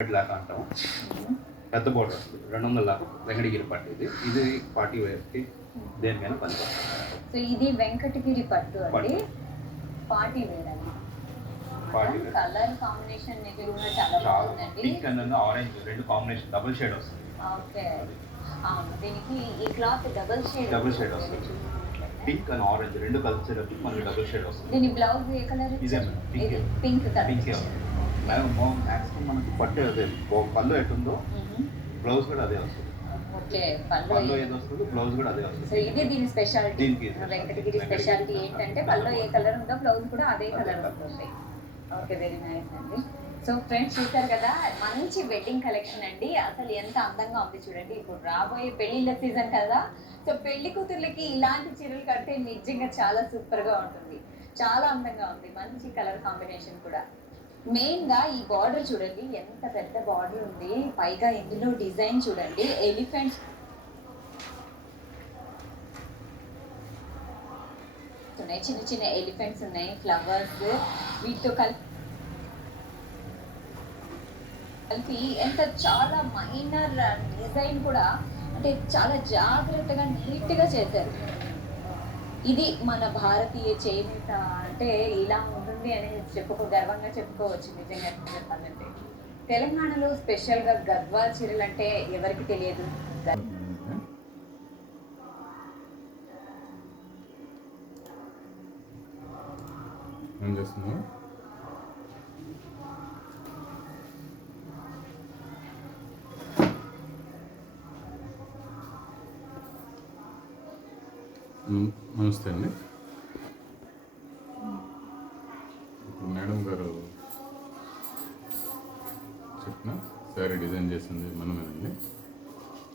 లాగా అంటాం. పెద్ద బోర్డర్ వస్తుంది 200 వెంకటగిరి పట్టు. ఇది పార్టీ వేర్కి దేనికైనా పనికొస్తుంది. సో ఇది వెంకటగిరి పట్టు అండి. పార్టీ వేర్ అండి. పార్టీ వేర్ కలర్ కాంబినేషన్ నిజంగా చాలా బాగుందండి. పింక్ అండ్ ఆరెంజ్ రెండు కాంబినేషన్ డబుల్ షేడ్ వస్తుంది. ఓకే. అవును, దీనికి ఈ క్లాత్ డబుల్ షేడ్ వస్తుంది. పింక్ అండ్ ఆరెంజ్ రెండు కలిసేటప్పుడు మనకి డబుల్ షేడ్ వస్తుంది. దీని బ్లౌజ్ ఏ కలర్? ఇదే పింక్ కలర్. మ్యాక్సిమం మనకు పట్టు అదే పళ్ళు ఎట్టుందో బ్లౌజ్ కూడా అదే వస్తుంది. ఓకే, పళ్ళు ఏది వస్తుందో బ్లౌజ్ కూడా అదే వస్తుంది. సో ఇది దీని స్పెషాలిటీ. దీనికి వెంకటగిరి స్పెషాలిటీ ఏంటంటే పళ్ళు ఏ కలర్ ఉందో బ్లౌజ్ కూడా అదే కలర్ వస్తుంది. ఓకే, వెరీ నైస్ అండి. సో ఫ్రెండ్స్ చూసారు కదా, మంచి వెడ్డింగ్ కలెక్షన్ అండి. అసలు ఎంత అందంగా ఉంది చూడండి. ఇప్పుడు రాబోయే పెళ్లిళ్ళ సీజన్ కదా, సో పెళ్లి కూతుర్లకి ఇలాంటి చీరలు కడితే నిజంగా చాలా సూపర్గా ఉంటుంది. చాలా అందంగా ఉంది, మంచి కలర్ కాంబినేషన్ కూడా. మెయిన్గా ఈ బార్డర్ చూడండి, ఎంత పెద్ద బార్డర్ ఉంది. పైగా ఇందులో డిజైన్ చూడండి, ఎలిఫెంట్స్ ఉన్నాయి, చిన్న చిన్న ఎలిఫెంట్స్ ఉన్నాయి, ఫ్లవర్స్ వీటితో కలిపి ఎంత చాలా మైనర్ డిజైన్ కూడా, అంటే చాలా జాగ్రత్తగా నీట్గా చేశారు. ఇది మన భారతీయ చేనేత అంటే ఇలా ఉంటుంది అని గర్వంగా చెప్పుకోవచ్చు. నిజంగా చెప్పాలంటే తెలంగాణలో స్పెషల్గా గద్వాల్ చీరలు అంటే ఎవరికి తెలియదు. ఏం చేస్తున్నావు? నమస్తే అండి. ఇప్పుడు మేడం గారు చెప్పిన శారీ డిజైన్ చేసింది మనమేనండి.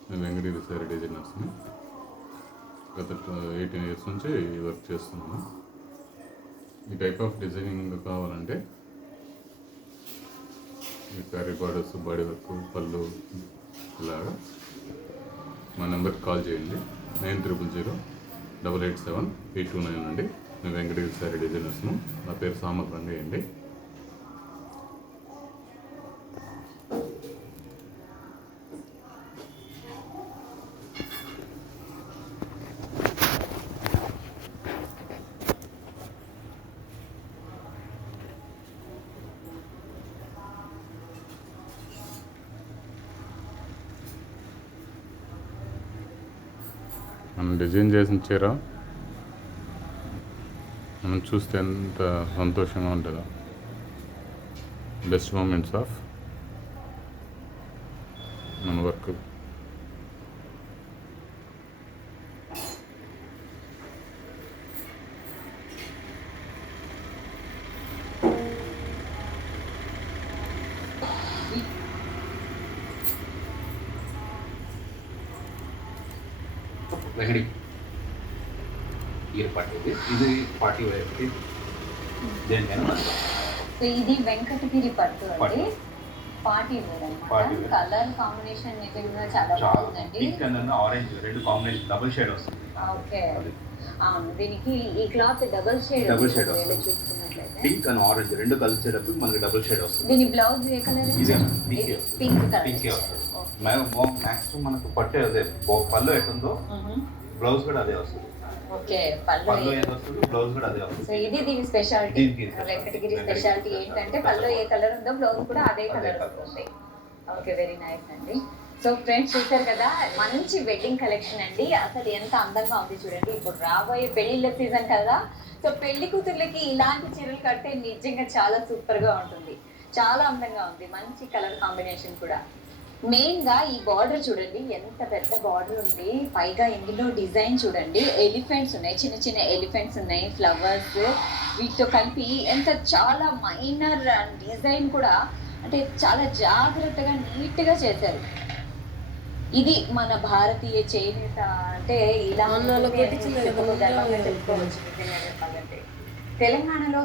నేను వెంకటగిరి శారీ డిజైనర్స్ని. గత 18 years నుంచి వర్క్ చేస్తున్నాను. ఈ టైప్ ఆఫ్ డిజైనింగ్ కావాలంటే ఈ శారీ బార్డర్స్, బాడీ వర్క్, పళ్ళు ఇలాగా మా నెంబర్కి కాల్ చేయండి. 9000-887-829 అండి. నేను వెంకటగిరి శారీ డిజైనర్స్ను. నా పేరు సామత్ రంగయ్య అండి. మనం డిజైన్ చేసిన చీర మనం చూస్తే ఎంత సంతోషంగా ఉంటుందో. బెస్ట్ మూమెంట్స్ ఆఫ్ మన వర్క్. వెంకటగిరి పట్టు. ఇది పార్టీ వేర్కి దేనికైనా పనికొస్తుంది. సో ఇది వెంకటగిరి పట్టు అండి. పార్టీ వేర్ అన్నమాట. కలర్ కాంబినేషన్ నిజంగా చాలా బాగుందండి. పింక్ అండ్ ఆరెంజ్ రెండు కాంబినేషన్ డబుల్ షేడ్ వస్తుంది. ఓకే, అవును, దీనికి ఈ క్లాత్ డబుల్ షేడ్ వస్తుంది. పింక్ అండ్ ఆరెంజ్ రెండు కలిసేటప్పుడు మనకి డబుల్ షేడ్ వస్తుంది. దీని బ్లౌజ్ ఏ కలర్? Pink colour. మ్యాక్సిమం మనకు పట్టు అదే పళ్ళు ఎట్టుందో బ్లౌజ్ కూడా అదే వస్తుంది. ఓకే, పళ్ళు ఏది వస్తుంది బ్లౌజ్ కూడా అదే వస్తుంది. సో ఇది దీని స్పెషాలిటీ. వెంకటగిరి స్పెషాలిటీ ఏంటంటే పళ్ళు ఏ కలర్ ఉందో బ్లౌజ్ కూడా అదే కలర్ వస్తుంది. ఓకే, వెరీ నైస్ అండి. సో ఫ్రెండ్స్ చూసారు కదా, మంచి వెడ్డింగ్ కలెక్షన్ అండి. అసలు ఎంత అందంగా ఉంది చూడండి. ఇప్పుడు రాబోయే పెళ్లిళ్ళ సీజన్ కదా, సో పెళ్లి కూతుర్లకి ఇలాంటి చీరలు కడితే నిజంగా చాలా సూపర్గా ఉంటుంది. చాలా అందంగా ఉంది, మంచి కలర్ కాంబినేషన్ కూడా. మెయిన్గా ఈ బార్డర్ చూడండి, ఎంత పెద్ద బార్డర్ ఉంది. పైగా ఇందులో డిజైన్ చూడండి, ఎలిఫెంట్స్ ఉన్నాయి, చిన్న చిన్న ఎలిఫెంట్స్ ఉన్నాయి, ఫ్లవర్స్ వీటితో కలిపి ఎంత చాలా మైనర్ డిజైన్ కూడా, అంటే చాలా జాగ్రత్తగా నీట్గా చేశారు. ఇది మన భారతీయ చేనేత అంటే ఇలా గర్వంగా చెప్పుకోవచ్చు. నిజంగా చెప్పాలంటే తెలంగాణలో